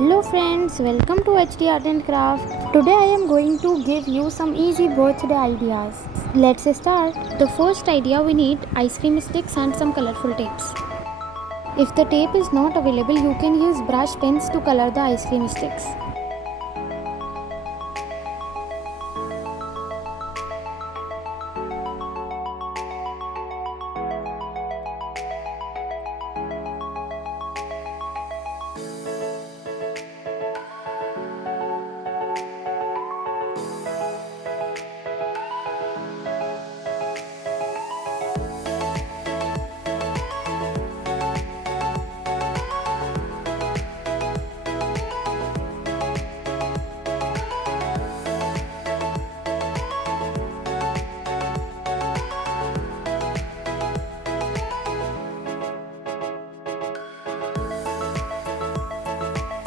Hello friends, welcome to HD Art and Craft. Today I am going to give you some easy birthday ideas. Let's start. The first idea, we need ice cream sticks and some colorful tapes. If the tape is not available, you can use brush pens to color the ice cream sticks.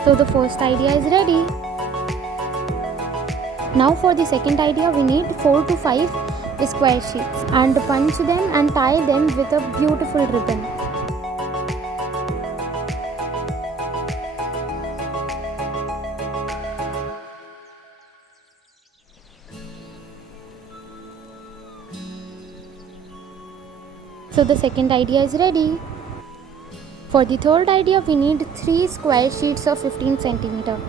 So the first idea is ready. Now for the second idea, we need 4 to 5 square sheets and punch them and tie them with a beautiful ribbon. So the second idea is ready. For the third idea, we need 3 square sheets of 15 centimeter.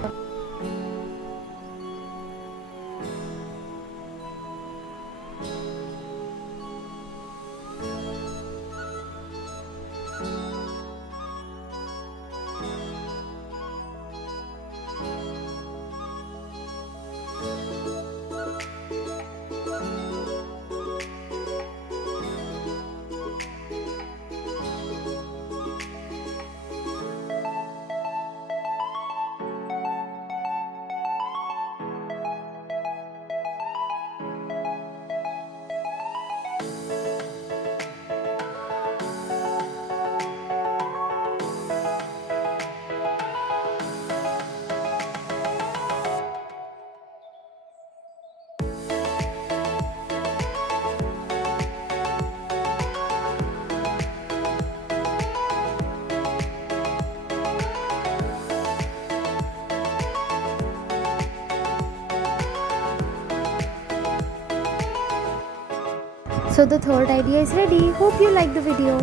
So the third idea is ready. Hope you like the video.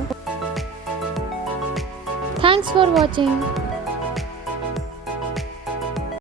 Thanks for watching.